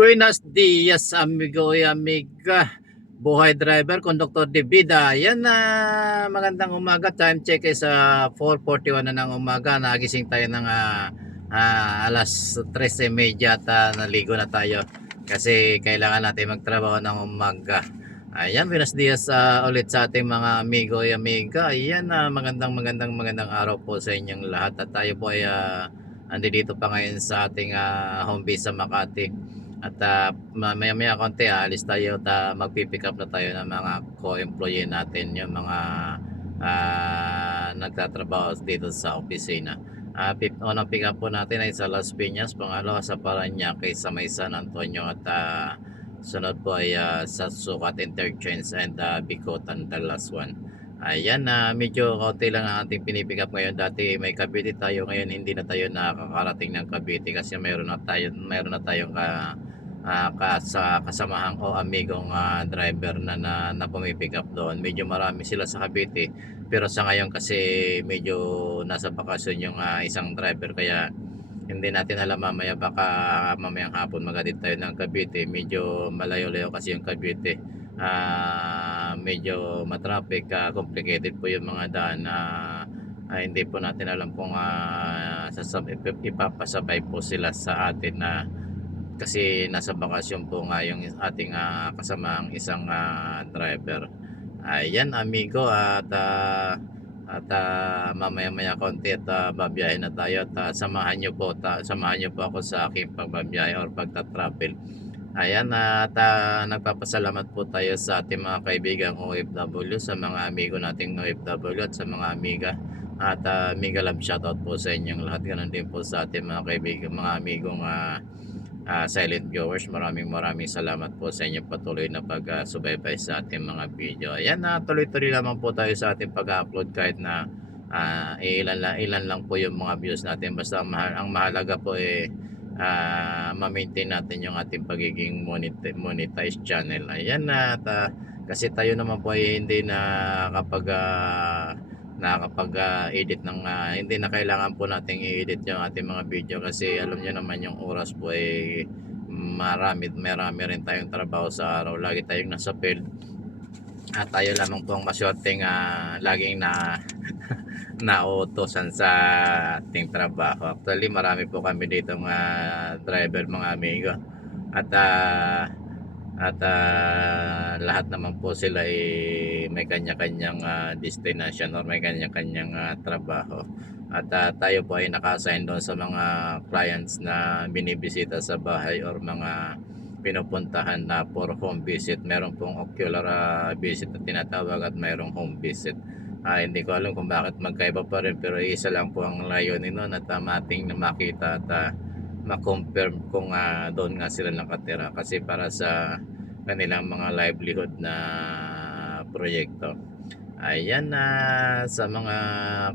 Buenos dias, amigo y amiga. Buhay driver, conductor de vida. Yan na, magandang umaga. Time check is 4:41 na ng umaga. Nagising tayo ng alas 13:30 at naligo na tayo. Kasi kailangan natin magtrabaho ng umaga. Ayan, buenos dias ulit sa ating mga amigo y amiga. Ayan, magandang araw po sa inyong lahat. At tayo po ay andito pa ngayon sa ating home base sa Makati. At maya konti alis tayo at magpipick up na tayo ng mga co-employee natin, yung mga nagtatrabaho dito sa opisina. Unang pick up po natin ay sa Las Piñas, pangalawa sa Parañaque sa may San Antonio, at sunod po ay sa Sucat Interchange and Bicotan, the last one. Ayan, medyo kaunti lang ang ating pinipick up ngayon. Dati may Cavite tayo, ngayon hindi na tayo nakakarating ng Cavite kasi meron na tayong kasamahan o amigong driver na pumipick up doon. Medyo marami sila sa Cavite, pero sa ngayon kasi medyo nasa bakasyon yung isang driver, kaya hindi natin alam, mamaya baka mamayang hapon magadit tayo ng Cavite. Medyo malayo-layo kasi yung Cavite. Medyo matraffic, complicated po yung mga daan. Hindi po natin alam kung ipapasabay po sila sa atin na kasi nasa bakasyon po nga yung ating kasamaang isang driver. Ayan, amigo, at mamaya konti at babiyahin na tayo, at samahan nyo po ako sa aking pagbabiyahe or pagta-travel. Ayan, at nagpapasalamat po tayo sa ating mga kaibigang OFW, sa mga amigo nating OFW at sa mga amiga. At mega love shoutout po sa inyong lahat. Ganun din po sa ating mga kaibigan, mga amigong silent viewers. Maraming salamat po sa inyong patuloy na pagsubaybay sa ating mga video. Ayan, tuloy-tuloy lamang po tayo sa ating pag-upload, kahit na ilan lang po yung mga views natin. Basta ang mahalaga po ma-maintain natin yung ating pagiging monetized channel. Ayan, at kasi tayo naman po ay hindi na nakakapag-edit ng hindi na kailangan po nating i-edit yung ating mga video, kasi alam niyo naman yung oras po ay marami rin tayong trabaho sa araw. Lagi tayong nasa field at tayo lamang po ang maswerteng laging nauutosan sa ating trabaho. Actually, marami po kami dito mga driver, mga amigo, at lahat naman po sila may kanya-kanyang destination or may kanya-kanyang trabaho. At tayo po ay naka-assign doon sa mga clients na binibisita sa bahay or mga pinupuntahan na for home visit. Meron pong ocular visit na tinatawag at mayroong home visit. Hindi ko alam kung bakit magkaiba pa rin, pero isa lang po ang layunin nun, at mating na makita at ma-confirm kung doon nga sila nakatira, kasi para sa kanilang mga livelihood na proyekto. Ayan, sa mga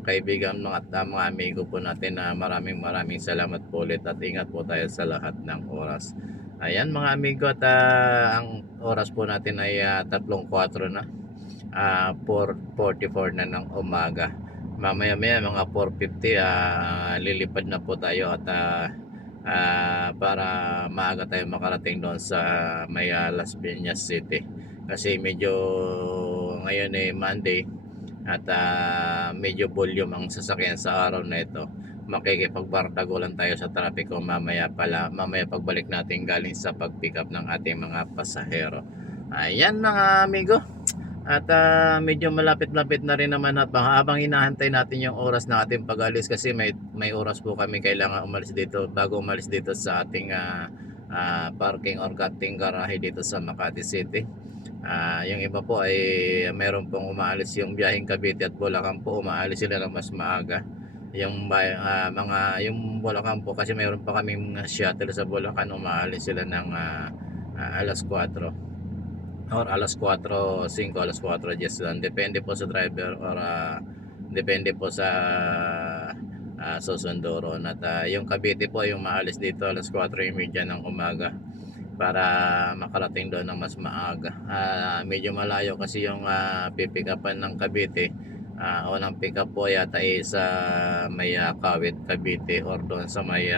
kaibigan, mga amigo po natin, maraming salamat po ulit, at ingat po tayo sa lahat ng oras. Ayan mga amigo, at ang oras po natin ay 3:04 na. 4:44 na ng umaga. Mamaya mga 4:50 lilipad na po tayo, at para maaga tayo makarating doon sa may Las Piñas City, kasi medyo ngayon Monday, at medyo volume ang sasakyan sa araw na ito. Makikipagbardagulan tayo sa trapiko mamaya pagbalik natin galing sa pag-pick up ng ating mga pasahero. Ayan mga amigo, at medyo malapit-lapit na rin naman, at habang hinahantay natin yung oras ng ating pag-alis, kasi may oras po kami kailangan umalis dito bago umalis dito sa ating parking or cutting garahe dito sa Makati City. Yung iba po ay meron pong umaalis yung biyaheng Cavite at Bulacan po, umaalis sila ng mas maaga. Yung yung Bulacan po, kasi meron pa kaming shuttle sa Bulacan, umaalis sila ng alas 4 or alas 4:05, alas 4:10 depende po sa driver or depende po sa susunduron. At yung Cavite po yung maalis dito alas 4:30 ng umaga para makarating doon ng mas maaga. Medyo malayo kasi yung pipick upan ng Cavite. Unang pick up po yata sa may Kawit, Cavite, or doon sa may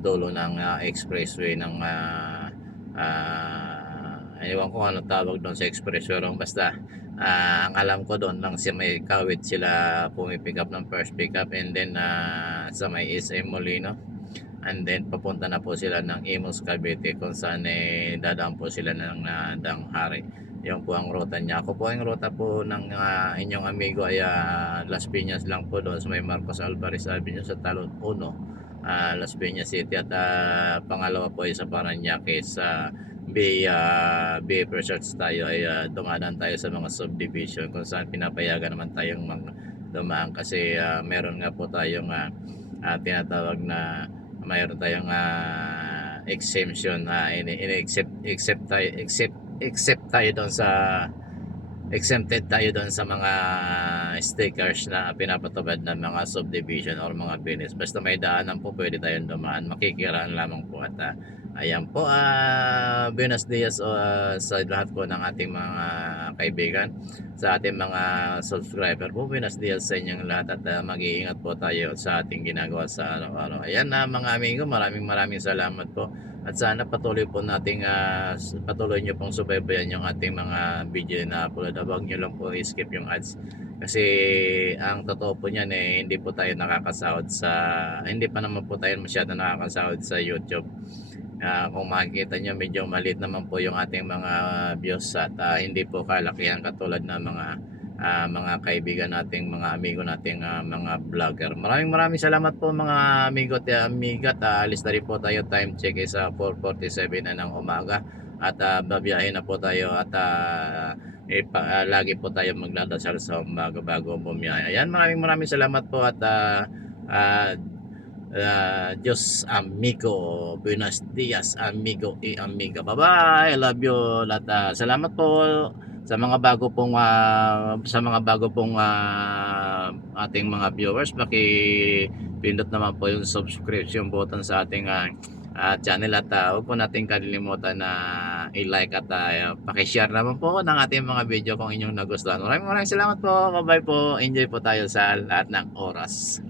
dulo ng expressway ng ewan ko ano tawag doon sa expressway basta ang alam ko doon lang si may Kawit sila pumipick up ng first pick up, and then sa may SM Molino, and then papunta na po sila ng Imus Cavite kung saan dadaan po sila ng Danghari. Yung po ang ruta niya. Ako po ang ruta po ng inyong amigo ay Las Piñas lang po, doon sa may Marcos Alvarez Avenue sa Talon 1, Las Piñas City, at pangalawa po ay sa Parañaque sa BA Research tayo ay dumadaan tayo sa mga subdivision kung saan pinapayagan naman tayong dumaan kasi meron nga po tayong tinatawag na mayroon tayong exemption, accept tayo doon sa exempted tayo doon sa mga stickers na pinapatupad ng mga subdivision or mga business. Basta may daanan po pwede tayong dumaan, makikiraan lamang po. At ayan po, buenos dias sa lahat po ng ating mga kaibigan, sa ating mga subscriber po, buenos dias sa inyong lahat, at mag-iingat po tayo sa ating ginagawa sa araw-araw. Ayan mga amigo, maraming salamat po. At sana patuloy po nating patuloy nyo pong subaybayan yung ating mga video na upload. Huwag nyo lang po i-skip yung ads. Kasi ang totoo po niyan hindi po tayo nakakasahod hindi pa naman po tayo masyado nakakasahod sa YouTube. Kung makikita nyo, medyo maliit naman po yung ating mga views, at hindi po kalakihan katulad ng mga kaibigan nating, mga amigo nating mga vlogger. Maraming salamat po mga amigo at amiga. Alis na rin po tayo, time check is 4:47 na ng umaga, at babiyahe na po tayo, at lagi po tayo magdadasal sa umaga bago bumiyahe. Ayan, maraming salamat po, at Diyos amigo, buenos dias amigo y amiga, bye bye, I love you lahat. Salamat po sa mga bago pong ating mga viewers. Pindot naman po yung subscription button sa ating channel, at huwag po natin kalilimutan na i-like at paki-share naman po ng ating mga video kung inyong nagustuhan. Maraming salamat po, bye bye po, enjoy po tayo sa lahat ng oras.